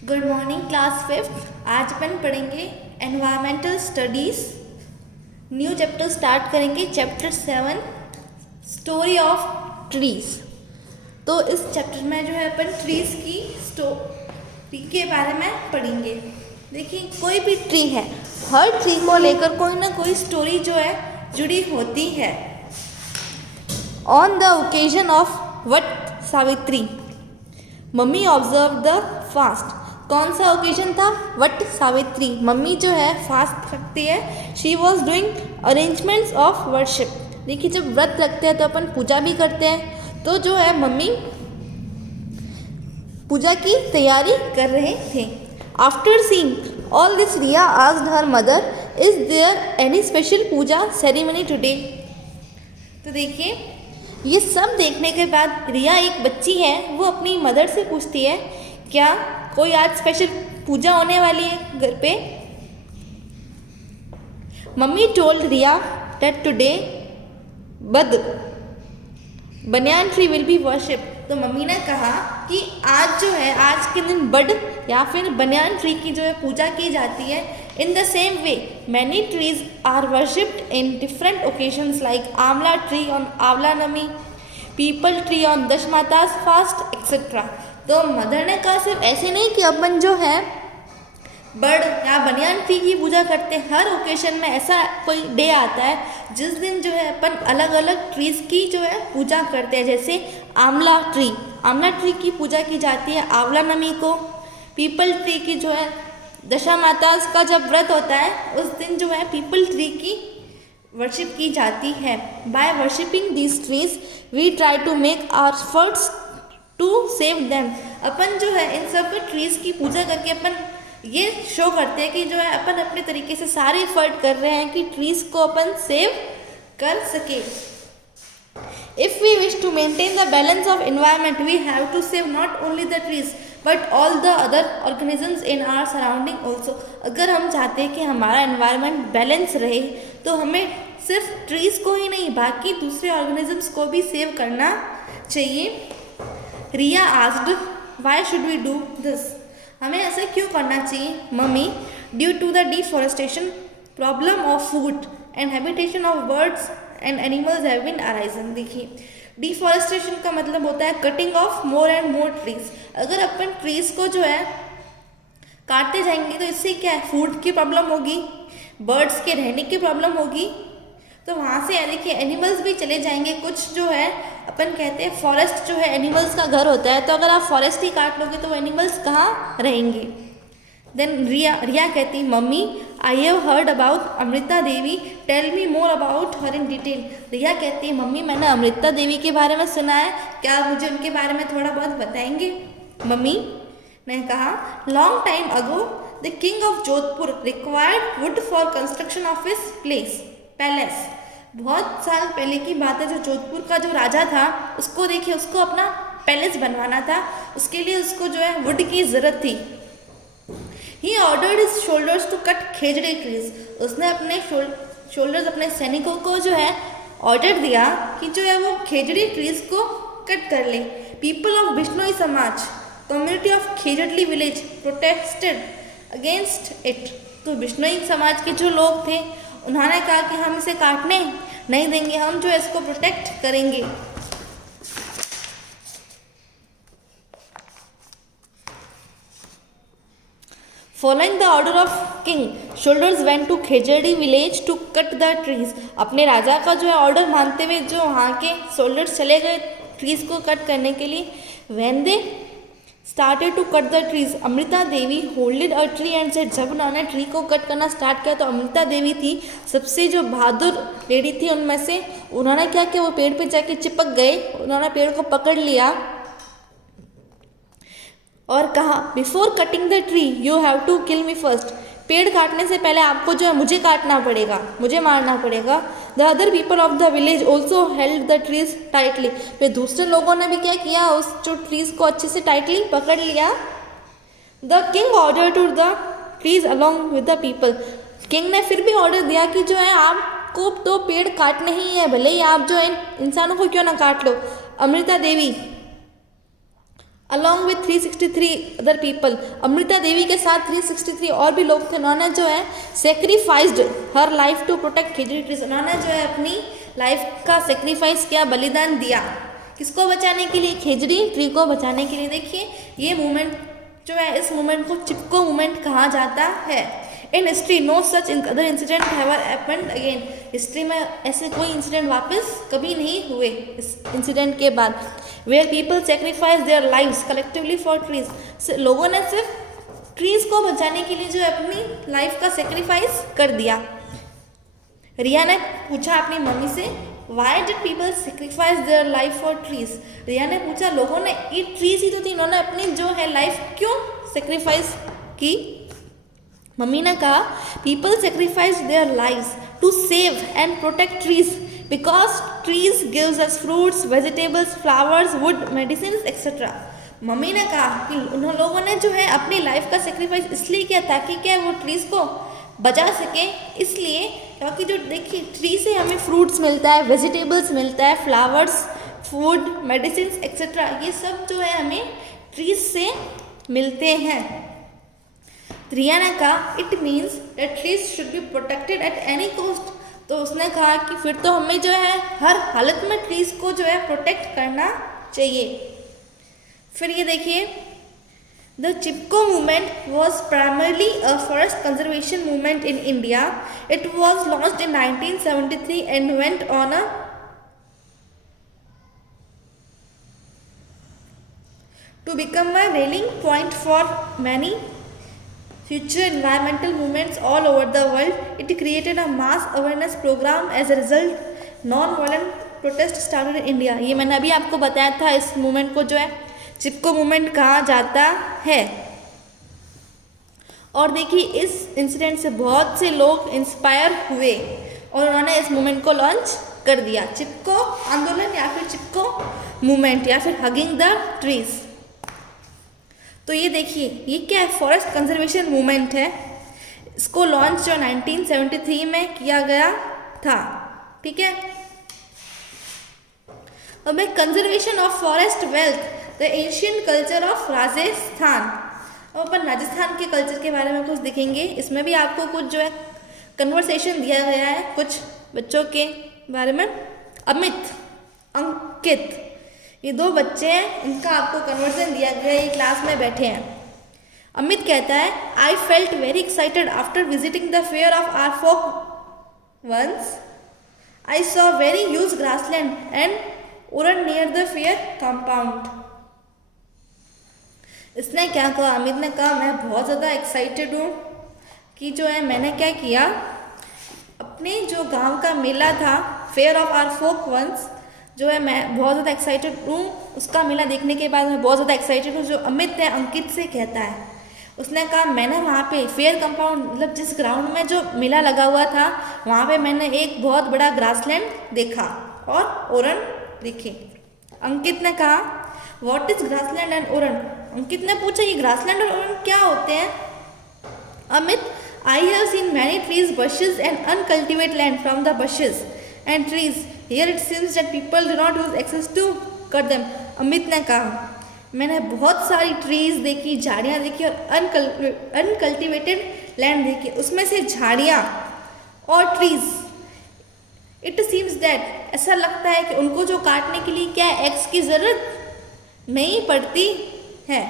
Good morning class fifth. आज अपन पढ़ेंगे environmental studies. New chapter start करेंगे, चैप्टर 7 स्टोरी ऑफ ट्रीज। तो इस चैप्टर में जो है अपन ट्रीज की स्टोरी के बारे में पढ़ेंगे। देखिए, कोई भी ट्री है, हर ट्री को लेकर कोई ना कोई स्टोरी जो है जुड़ी होती है। On the occasion of Vat Savitri mummy observe the fast. कौन सा ओकेजन था? वट सावित्री। मम्मी जो है फास्ट रखती है। She was doing arrangements of worship. देखिए, जब व्रत रखते हैं तो अपन पूजा भी करते हैं, तो जो है मम्मी पूजा की तैयारी कर रहे थे। After seeing all this Riya asked her mother, is there any special puja ceremony today? तो देखिए, ये सब देखने के बाद रिया एक बच्ची है, वो अपनी मदर से पूछती है, क्या कोई आज स्पेशल पूजा होने वाली है घर पे? Mummy told Riya that today banyan tree will be worship. तो मम्मी ने कहा कि आज जो है, आज के दिन बड या फिर बनियान ट्री की जो है पूजा की जाती है। In the same way many trees are worshipped in different occasions like amla tree on amla Navami, peepal tree on Dashamatas fast etcetera. तो मदर ने कहा सिर्फ ऐसे नहीं कि अपन जो है बर्ड या बनियान ट्री की पूजा करते हैं, हर ओकेशन में ऐसा कोई डे आता है जिस दिन जो है अपन अलग अलग ट्रीज की जो है पूजा करते हैं। जैसे आंवला ट्री की पूजा की जाती है आंवला नमी को। पीपल ट्री की जो है दशा माताज का जब व्रत होता है उस दिन जो है पीपल ट्री की वर्शिप की जाती है। By worshipping these trees we try to make our efforts to save them. अपन जो है इन सब ट्रीज की पूजा करके अपन ये शो करते हैं कि जो है अपन अपने तरीके से सारे एफर्ट कर रहे हैं कि ट्रीज को अपन सेव कर सके। If we wish to maintain the balance of environment we have to save not only the trees but all the other organisms in our surrounding also. अगर हम चाहते हैं कि हमारा एनवायरनमेंट बैलेंस रहे तो हमें सिर्फ ट्रीज को ही नहीं, बाकी दूसरे ऑर्गेनिजम्स को भी सेव करना चाहिए। Riya asked, why should we do this? हमें ऐसा क्यों करना चाहिए mummy? Due to the deforestation problem of food and habitation of birds and animals have been arisen. देखिए, डिफॉरेस्टेशन का मतलब होता है cutting of more and more trees. अगर अपन ट्रीज को जो है काटते जाएंगे तो इससे क्या है, फूड की प्रॉब्लम होगी, बर्ड्स के रहने की प्रॉब्लम होगी, तो वहाँ से देखिए एनिमल्स भी चले जाएंगे। कुछ जो है अपन कहते हैं फॉरेस्ट जो है एनिमल्स का घर होता है, तो अगर आप फॉरेस्ट ही काट लोगे तो वो एनिमल्स कहाँ रहेंगे? देन रिया कहती, mummy I have heard about Amrita Devi, tell me more about her in detail. Riya कहती है, मम्मी मैंने अमृता देवी के बारे में सुना है, क्या आप मुझे उनके बारे में थोड़ा बहुत बताएंगे? मम्मी ने कहा, long time ago the king of Jodhpur required would for construction of his palace. बहुत साल पहले की बात है, जो जोधपुर का जो राजा था उसको देखिए, उसको अपना पैलेस बनवाना था, उसके लिए उसको जो है वुड की ज़रूरत थी। He ordered his soldiers to cut khejri trees. उसने अपने शोल्डर्स अपने सैनिकों को जो है ऑर्डर दिया कि जो है वो खेजड़ी ट्रीज को कट कर ले। People of Bishnoi Samaj community of Khejarli village protested against it. तो बिश्नोई समाज के जो लोग थे उन्होंने कहा कि हम इसे काटने नहीं देंगे, हम जो है इसको प्रोटेक्ट करेंगे। Following the order of king soldiers went to Khejri village to cut the trees. अपने राजा का जो है ऑर्डर मानते हुए जो वहाँ के शोल्डर्स चले गए ट्रीज को कट करने के लिए। When they started to cut the trees Amrita Devi holded a tree and said. जब उन्होंने ट्री को कट करना स्टार्ट किया तो अमृता देवी थी सबसे जो बहादुर लेडी थी उनमें से। उन्होंने क्या किया, वो पेड़ पे जाके चिपक गए, उन्होंने पेड़ को पकड़ लिया और कहा, before cutting the tree you have to kill me first. पेड़ काटने से पहले आपको जो है मुझे काटना पड़ेगा, मुझे मारना पड़ेगा। The other people of the village also held the trees tightly. फिर दूसरे लोगों ने भी क्या किया, उस जो ट्रीज को अच्छे से टाइटली पकड़ लिया। The king order to the trees along with the people. King ने फिर भी ऑर्डर दिया कि जो है आपको तो पेड़ काटने ही है, भले ही आप जो है इंसानों को क्यों ना काट लो। Amrita Devi along with 363 other people, Amrita Devi के साथ 363 और भी लोग थे। उन्होंने जो है sacrificed her life to protect khejri trees, उन्होंने जो है अपनी लाइफ का सेक्रीफाइस किया, बलिदान दिया, किसको बचाने के लिए? खेजड़ी ट्री को बचाने के लिए। देखिए ये मूवमेंट जो है, इस मूवमेंट को चिपको मूवमेंट कहा जाता है। In history no such other incident ever happened again, history में ऐसे कोई इंसिडेंट वापस कभी नहीं हुए इस इंसिडेंट के बाद। Where people sacrifice their lives collectively for trees, लोगों ने सिर्फ ट्रीज को बचाने के लिए जो है अपनी लाइफ का सेक्रीफाइस कर दिया। रिया ने पूछा अपनी मम्मी से, why did people sacrifice their life for trees. Riya ने पूछा, लोगों ने, ये ट्रीज ही तो थी, इन्होंने अपनी जो है लाइफ क्यों सेक्रीफाइस की? मम्मी ने कहा, people sacrifice their lives to save and protect trees because trees gives us fruits, vegetables, flowers, wood, medicine etcetera. Mummy ने कहा कि उन लोगों ने जो है अपनी लाइफ का सेक्रीफाइस इसलिए किया ताकि क्या वो ट्रीज को बचा सके, इसलिए क्योंकि जो देखिए ट्री से हमें फ्रूट्स मिलता है, वेजिटेबल्स मिलता है, फ्लावर्स, फूड, मेडिसिन एक्सेट्रा, ये सब जो है हमें ट्रीज से मिलते हैं। रिया ने कहा, it means that trees should be protected at any cost, तो उसने कहा कि फिर तो हमें जो है हर हालत में ट्रीज को जो है प्रोटेक्ट करना चाहिए। फिर ये देखिए, The Chipko movement was primarily a forest conservation movement in India. It was launched in 1973 and went on to become a rallying point for many future environmental movements all over the world. It created a mass awareness program. As a result, non-violent protest started in India. ये मैंने अभी आपको बताया था, इस movement को जो है चिपको मूवमेंट कहा जाता है। और देखिए इस इंसिडेंट से बहुत से लोग इंस्पायर हुए और उन्होंने इस मूवमेंट को लॉन्च कर दिया, चिपको आंदोलन या फिर चिपको मूवमेंट या फिर हगिंग द ट्रीज। तो ये देखिए ये क्या है, फॉरेस्ट कंजर्वेशन मूवमेंट है, इसको लॉन्च जो 1973 में किया गया था, ठीक है। अब conservation of forest wealth, the Asian culture of Rajasthan. अब अपन राजस्थान के कल्चर के बारे में कुछ देखेंगे, इसमें भी आपको कुछ जो है कन्वर्सेशन दिया गया है कुछ बच्चों के बारे में। अमित, अंकित, ये दो बच्चे हैं, इनका आपको कन्वर्सेशन दिया गया है, ये क्लास में बैठे हैं। अमित कहता है, I felt very excited after visiting the fair of our folk once, I saw very huge grassland and oran near the fair compound. इसने क्या कहा, अमित ने कहा, मैं बहुत ज़्यादा एक्साइटेड हूँ कि जो है मैंने क्या किया, अपने जो गांव का मेला था fair of our folk once, जो है मैं बहुत ज़्यादा एक्साइटेड हूँ, उसका मेला देखने के बाद मैं बहुत ज़्यादा एक्साइटेड हूँ। जो अमित है अंकित से कहता है, उसने कहा मैंने वहाँ पे फेयर कंपाउंड मतलब जिस ग्राउंड में जो मेला लगा हुआ था वहाँ पे मैंने एक बहुत बड़ा ग्रासलैंड देखा और उरन देखे। अंकित ने कहा, what is grassland and oran. Ankit ने पूछा, ये ग्रासलैंड और उरन क्या होते हैं। Amit, I have seen many trees, bushes and uncultivate land from the bushes and trees, here it seems that people do not use excess to cut them. Amit ने कहा, मैंने बहुत सारी ट्रीज देखी, झाड़ियाँ देखी और अनकल्टिवेटेड लैंड देखी, उसमें से झाड़ियाँ और ट्रीज, इट सीम्स दैट, ऐसा लगता है कि उनको जो काटने के लिए क्या एक्स की ज़रूरत नहीं पड़ती है।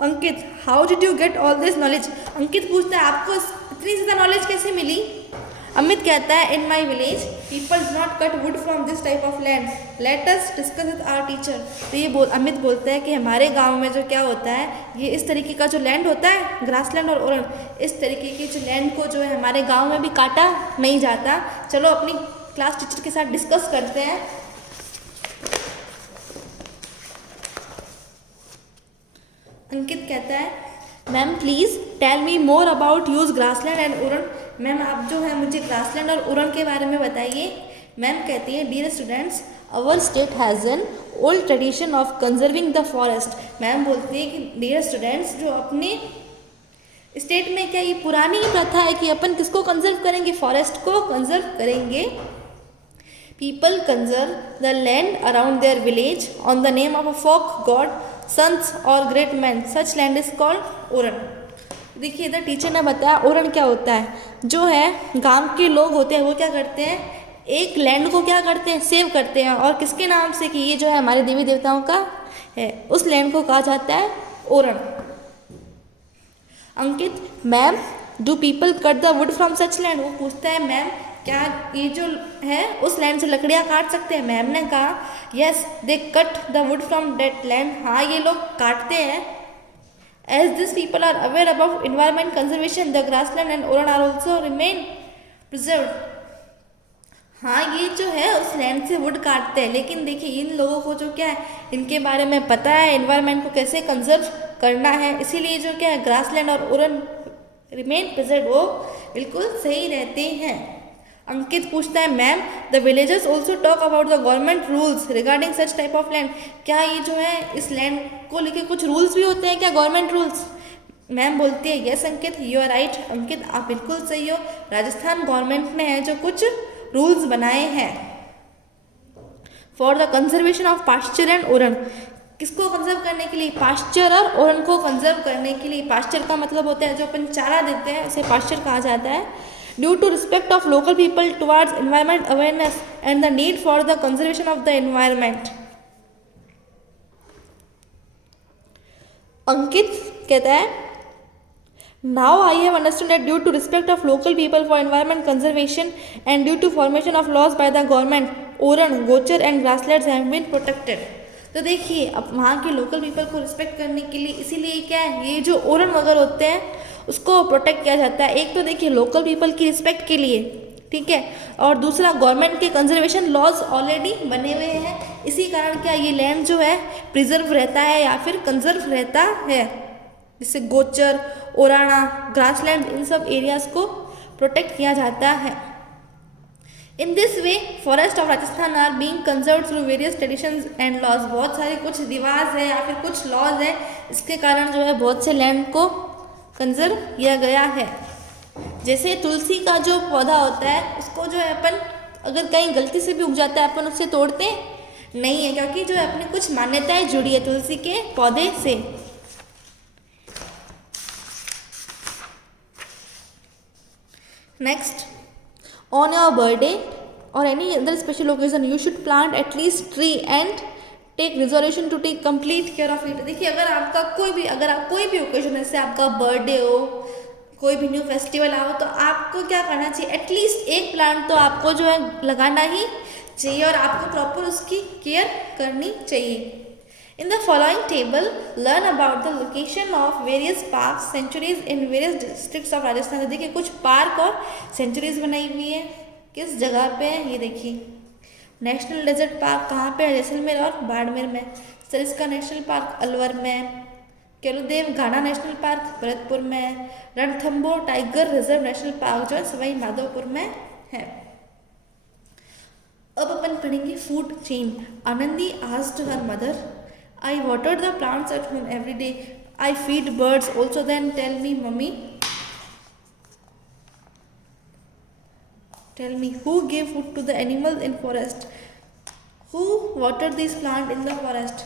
Ankit, how did you get all this knowledge. Ankit पूछता है, आपको इतनी ज़्यादा नॉलेज कैसे मिली। अमित कहता है, in my village people do not cut wood from this type of land, let us discuss with our teacher. तो ये अमित बोलता है कि हमारे गांव में जो क्या होता है, ये इस तरीके का जो लैंड होता है ग्रासलैंड और उरन, इस तरीके के जो लैंड को जो है हमारे गांव में भी काटा नहीं जाता, चलो अपनी क्लास टीचर के साथ डिस्कस करते हैं। अंकित कहता है, ma'am please tell me more about use grassland and oran. Ma'am आप जो है मुझे ग्रासलैंड और उरन के बारे में बताइए। मैम कहती है, dear students, our state has an old tradition of conserving the forest. Ma'am बोलती है कि डियर स्टूडेंट्स, जो अपने स्टेट में क्या ये पुरानी ही प्रथा है कि अपन किसको कंजर्व करेंगे, फॉरेस्ट को कंजर्व करेंगे। People conserve the land around their village on the name of a folk god sons or great men. Such land is called ओरण. देखिए इधर टीचर ने बताया ओरण क्या होता है. जो है गांव के लोग होते हैं वो क्या करते हैं, एक लैंड को क्या करते हैं, सेव करते हैं. और किसके नाम से, कि ये जो है हमारे देवी देवताओं का है, उस लैंड को कहा जाता है oran. Ankit, ma'am do people cut the wood from such land. वो पूछता है मैम क्या ये जो है उस लैंड से लकड़ियाँ काट सकते हैं. मैम ने कहा yes they cut the wood from that land. हाँ ये लोग काटते हैं. As this people are aware about environment conservation the grassland and oran are also remain preserve. हाँ ये जो है उस लैंड से वुड काटते हैं, लेकिन देखिए इन लोगों को जो क्या है इनके बारे में पता है, इन्वायरमेंट को कैसे कंजर्व करना है, इसीलिए जो क्या है ग्रासलैंड और ओरण रिमेन प्रिजर्व, वो बिल्कुल सही रहते हैं. अंकित पूछता है ma'am the villagers also talk about the government rules regarding such type of land. क्या ये जो है इस लैंड को लेके कुछ रूल्स भी होते हैं क्या, गवर्नमेंट रूल्स. मैम बोलती है yes Ankit you are right. Ankit आप बिल्कुल सही हो, राजस्थान गवर्नमेंट ने है जो कुछ रूल्स बनाए हैं for the conservation of pasture and oran. किसको कंजर्व करने के लिए, पास्चर और ओरण को कंजर्व करने के लिए. पास्चर का मतलब होता है जो अपन चारा देते हैं उसे पास्चर कहा जाता है. Due to respect of local people towards environment awareness and the need for the conservation of the environment. Ankit कहता है now I have understood that due to respect of local people for environment conservation and due to formation of laws by the government oran gochar and grasslands have been protected. तो देखिए अब वहाँ के local people को respect करने के लिए इसीलिए क्या है ये जो ओरण वगैरह होते हैं उसको प्रोटेक्ट किया जाता है. एक तो देखिए लोकल पीपल की रिस्पेक्ट के लिए, ठीक है, और दूसरा गवर्नमेंट के कंजर्वेशन लॉज ऑलरेडी बने हुए हैं, इसी कारण क्या ये लैंड जो है प्रिजर्व रहता है या फिर कंजर्व रहता है. जिससे गोचर, ओराना, ग्रासलैंड इन सब एरियाज को प्रोटेक्ट किया जाता है. In this way forest of Rajasthan are being conserve through various traditions and laws. बहुत सारे कुछ रिवाज है या फिर कुछ लॉज है, इसके कारण जो है बहुत से लैंड को कंजर्व किया गया है. जैसे तुलसी का जो पौधा होता है उसको जो है अपन अगर कहीं गलती से भी उग जाता है अपन उससे तोड़ते नहीं है, क्योंकि जो है अपनी कुछ मान्यताएं जुड़ी है तुलसी के पौधे से. Next, on your birthday or any other special occasion you should plant at least tree and take resolution to take complete care of it. देखिए अगर आपका कोई भी ओकेजन जैसे आपका बर्थडे हो, कोई भी न्यू फेस्टिवल आओ, तो आपको क्या करना चाहिए, एटलीस्ट एक प्लांट तो आपको जो है लगाना ही चाहिए और आपको प्रॉपर उसकी केयर करनी चाहिए. In the following table learn about the location of various park sanctuaries in various districts of Rajasthan. देखिए कुछ पार्क और सेंचुरीज बनाई हुई है, किस जगह पे है ये देखिए. नेशनल डेजर्ट पार्क कहाँ पे है, जैसलमेर और बाड़मेर में. सरिस्का नेशनल पार्क अलवर में. केलुदेव घाना नेशनल पार्क भरतपुर में. Ranthambore tiger reserve national park जो है सवाई माधोपुर में है. अब अपन पढ़ेंगे food chain. Anandi asked her mother I water the plants at home every day. I feed birds also. Then tell me mummy, tell me who gave food to the animals in forest, who watered these plant in the forest.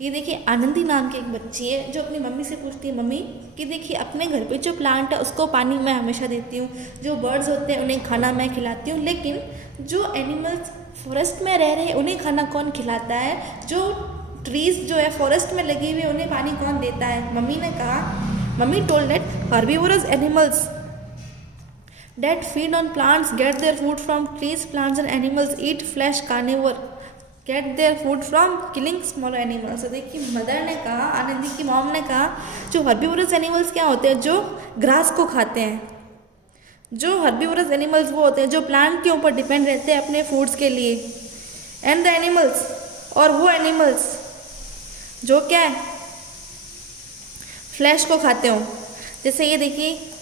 ये देखिए आनंदी नाम की एक बच्ची है जो अपनी mummy से पूछती है मम्मी कि देखिए अपने घर पे जो प्लांट है उसको पानी मैं हमेशा देती हूँ, जो बर्ड्स होते हैं उन्हें खाना मैं खिलाती हूँ, लेकिन जो एनिमल्स फॉरेस्ट में रह रहे हैं उन्हें खाना कौन खिलाता है, जो ट्रीज जो है फॉरेस्ट में लगी हुई है उन्हें पानी कौन देता है. मम्मी ने कहा, mummy told that herbivorous animals that feed on plants get their food from trees. Plants and animals eat flesh. Carnivore get their food from killing smaller animals. तो देखिए मदर ने कहा, आनंदी की मॉम ने कहा जो हर्बीवोरस एनिमल्स क्या होते हैं, जो ग्रास को खाते हैं. जो हर्बीवोरस एनिमल्स वो होते हैं जो प्लांट के ऊपर डिपेंड रहते हैं अपने फूड्स के लिए. एंड द एनिमल्स, और वो एनिमल्स जो क्या है फ्लैश को खाते हो. जैसे ये देखिए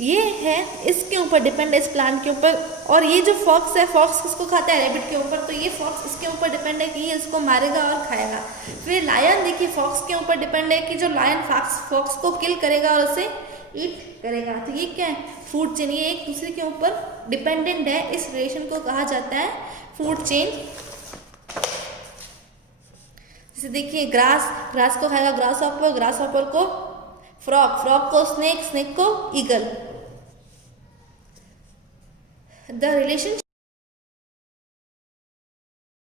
ये है इसके ऊपर डिपेंड है, इस प्लांट के ऊपर. और ये जो फॉक्स है, फॉक्स किसको खाता है, रैबिट के ऊपर, तो ये फॉक्स इसके ऊपर डिपेंड है कि ये इसको मारेगा और खाएगा. फिर लायन देखिए फॉक्स के ऊपर डिपेंड है कि जो लायन फॉक्स को किल करेगा और उसे ईट करेगा. तो ये क्या है, फूड चेन, ये एक दूसरे के ऊपर डिपेंडेंट है. इस रिलेशन को कहा जाता है फूड चेन. जैसे देखिए ग्रास को खाएगा ग्रास हॉपर को फ्रॉग को स्नेक को ईगल। The relation